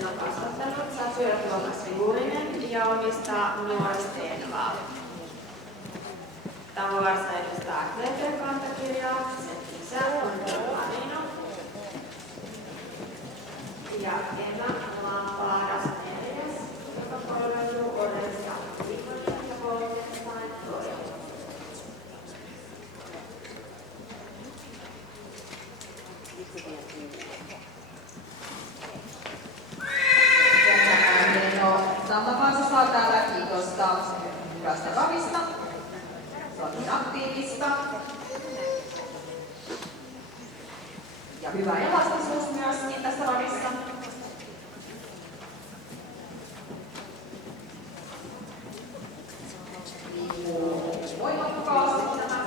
Sen on kasvattanut Satu ja Tuomas Vigurinen ja omistaa Norr Stenvall. Talovarsa edustaa Klepen kantakirjaa, sen isä on John Marino. Ja Emma Lampaaras neljäs, joka palveluu Odessa Ikonen ja Wolfenstein Royal. Tammakansa saa täälläkin tuosta hyvästä ravista. Se on niin aktiivista. Ja hyvä elastisuus myöskin tässä ravissa. Liikkuu voimakkaasti tämä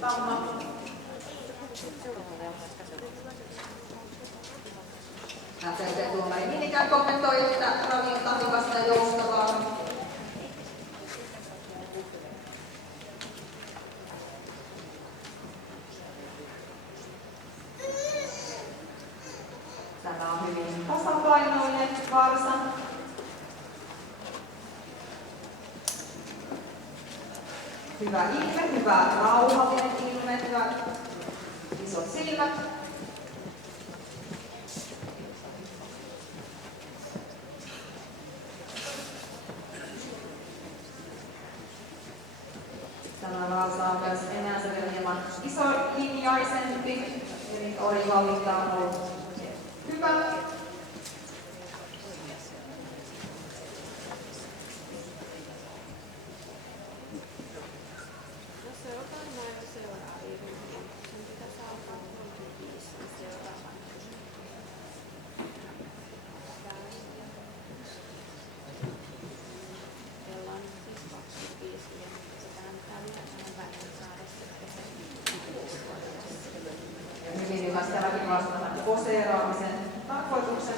tamma. FLP-tuomari niin ikään kommentoi, että ravi on tahikasta ja joustavaa. Tämä on hyvin tasapainoinen varsa. Hyvä ilme, hyvä rauhallinen ilme, hyvät isot silmät. Tämä varsa on myös enää se vielä hieman isolinjaisempi, eli orihallinta on ollut hyvä. Hyvin ymmärtäväkin vastaamaan poseeraamisen tarkoituksen.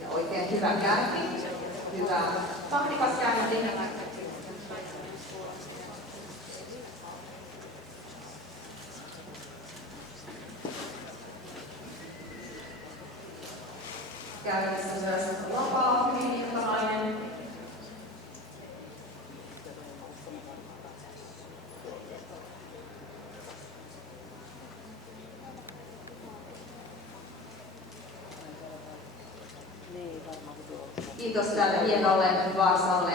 Ja oikein hyvä käynti, hyvä tahdikas käynti. Käynnissä myös vapaa, hyvin intonainen. Kiitos tälle hienolle varsalle.